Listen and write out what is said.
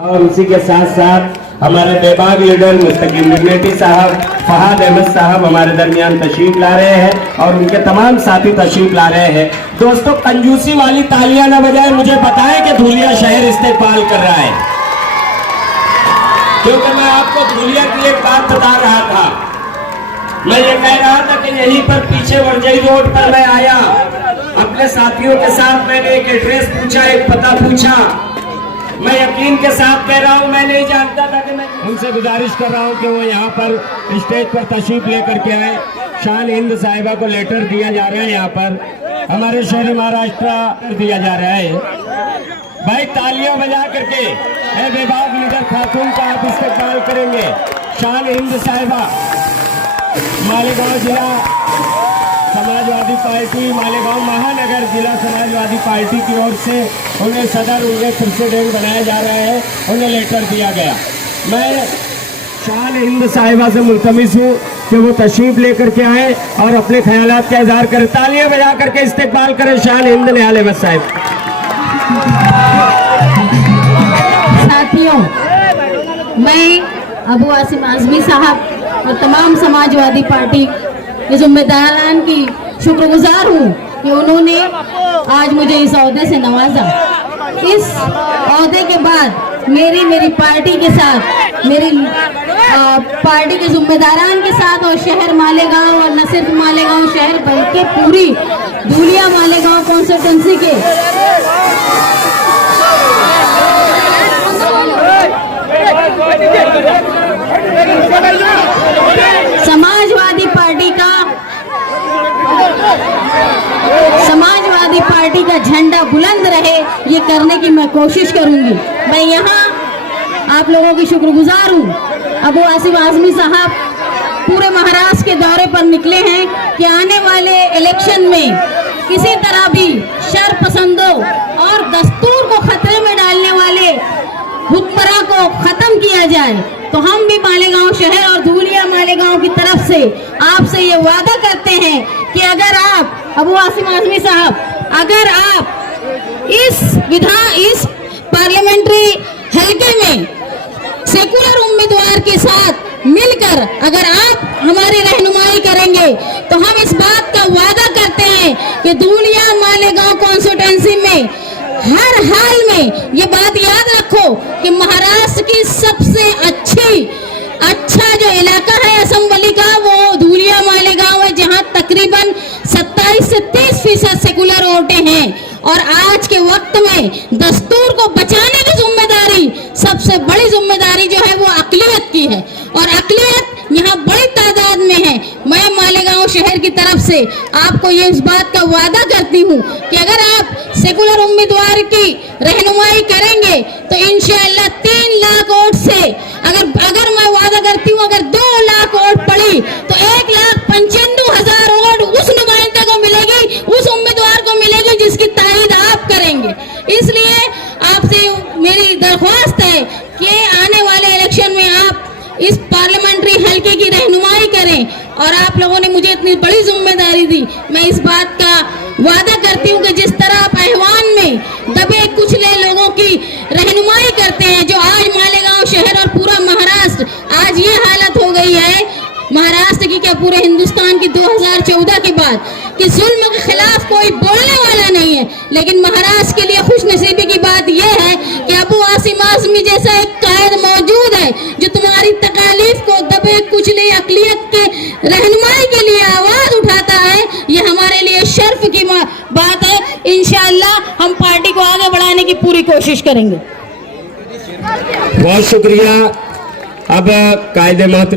और उसी के साथ साथ हमारे बेबाक लीडर मुस्तकीम डिग्नेटी साहब, फहाद अहमद साहब हमारे दरमियान तशरीफ ला रहे हैं और उनके तमाम साथी तशरीफ ला रहे हैं। दोस्तों, कंजूसी वाली तालियां न बजाएं, मुझे बताएं कि धूलिया शहर इस्तेकबाल कर रहा है, क्योंकि मैं आपको धूलिया की एक बात बता रहा था। मैं ये कह रहा था कि यहीं पर पीछे वरजई रोड पर मैं आया, अपने साथियों के साथ मैंने एक एड्रेस पूछा, एक पता पूछा। मैं यकीन के साथ कह रहा हूं, मैं नहीं जानता था कि मैं उनसे गुजारिश कर रहा हूं कि वो यहाँ पर स्टेज पर तशरीफ लेकर के आए। शान हिंद साहिबा को लेटर दिया जा रहा है, यहाँ पर हमारे शहरी महाराष्ट्र दिया जा रहा है। भाई तालियां बजा करके बेबाक लीडर खातून का आप इस्तेमाल करेंगे। शान हिंद साहिबा मालेगांव जिला समाजवादी पार्टी, मालेगांव महानगर जिला समाजवादी पार्टी की ओर से उन्हें सदर, उन्हें प्रेसिडेंट बनाया जा रहा है, उन्हें लेटर दिया गया। मैं शान हिंद साहिबा से मुल्तमिस हूँ कि वो तशरीफ लेकर के आए और अपने ख्यालात का इजहार करें। तालियां बजा करके इस्तेकबाल करें शान हिंद निहाल अहमद साहिब। साथियों, मैं अबू आसिम आजमी साहब और तमाम समाजवादी पार्टी के जिम्मेदारान की शुक्रगुजार हूँ कि उन्होंने आज मुझे इस ओहदे से नवाजा। इस ओहदे के बाद मेरी पार्टी के साथ, मेरी पार्टी के जिम्मेदारान के साथ और शहर मालेगांव, और न सिर्फ मालेगांव शहर बल्कि पूरी धूलिया मालेगांव कॉन्स्टिट्यूंसी के समाजवादी पार्टी का झंडा बुलंद रहे, ये करने की मैं कोशिश करूंगी। मैं यहाँ आप लोगों की शुक्रगुजार हूँ। अबू आसिम आजमी साहब पूरे महाराष्ट्र के दौरे पर निकले हैं कि आने वाले इलेक्शन में किसी तरह भी शर पसंदों और दस्तूर को खतरे में डालने वाले हुक्मरान को खत्म किया जाए। तो हम भी मालेगांव शहर और धूलिया मालेगांव की तरफ से आपसे ये वादा करते हैं कि अगर आप अबू आसिम आजमी साहब, अगर आप इस पार्लियामेंट्री हल्के में सेकुलर उम्मीदवार के साथ मिलकर अगर आप हमारी रहनुमाई करेंगे तो हम इस बात का वादा करते हैं कि धूलिया मालेगांव कॉन्स्टिट्यूंसी में हर हाल में ये बात याद रखो कि महाराष्ट्र की सबसे अच्छा जो इलाका है असेंबली का, वो धूलिया मालेगांव है, जहां तकरीबन 27 से 30% सेकुलर वोटें हैं। और आज के वक्त में दस्तूर को बचाने की जिम्मेदारी, सबसे बड़ी जिम्मेदारी जो है वो अक़लियत की है, और अक़लियत यहाँ बड़ी तादाद में है। मैं मालेगांव शहर की तरफ से आपको ये इस बात का वादा करती हूँ कि अगर आप सेकुलर उम्मीदवार की रहनुमाई करेंगे तो इंशाअल्लाह 3 लाख वोट से, अगर मैं वादा करती हूँ, अगर 2 लाख वोट पड़ी तो 1,95,000 वोट उस नुमाइंदा को मिलेगी, उस उम्मीदवार को मिलेगी जिसकी तारीफ आप करेंगे। इसलिए आपसे मेरी दरख्वास्त है कि आने वाले इलेक्शन में आप इस पार्लियामेंट्री हल्के की रहनुमाई करें, और आप लोगों ने मुझे इतनी बड़ी जिम्मेदारी दी। मैं इस बात का वादा करती हूँ कि जिस तरह आप अहवान में दबे कुचले लोगों की रहनुमाई करते हैं, जो आज मालेगांव शहर और पूरा महाराष्ट्र, आज ये हालत हो गई है महाराष्ट्र की, क्या पूरे हिंदुस्तान की 2014 के बाद, कि जुल्म के खिलाफ कोई बोलने वाला नहीं है। लेकिन महाराष्ट्र के लिए खुशनसीबी की बात यह है कि अबू आसिम आजमी जैसा एक कायद मौजूद है जो तुम्हारी तकालीफ को दबे कुचले अक़लियत के रहनुमाई के लिए आवाज उठाता है। ये हमारे लिए शर्फ की बात है। इंशाअल्लाह हम पार्टी को आगे बढ़ाने की पूरी कोशिश करेंगे। बहुत शुक्रिया। अब कायदे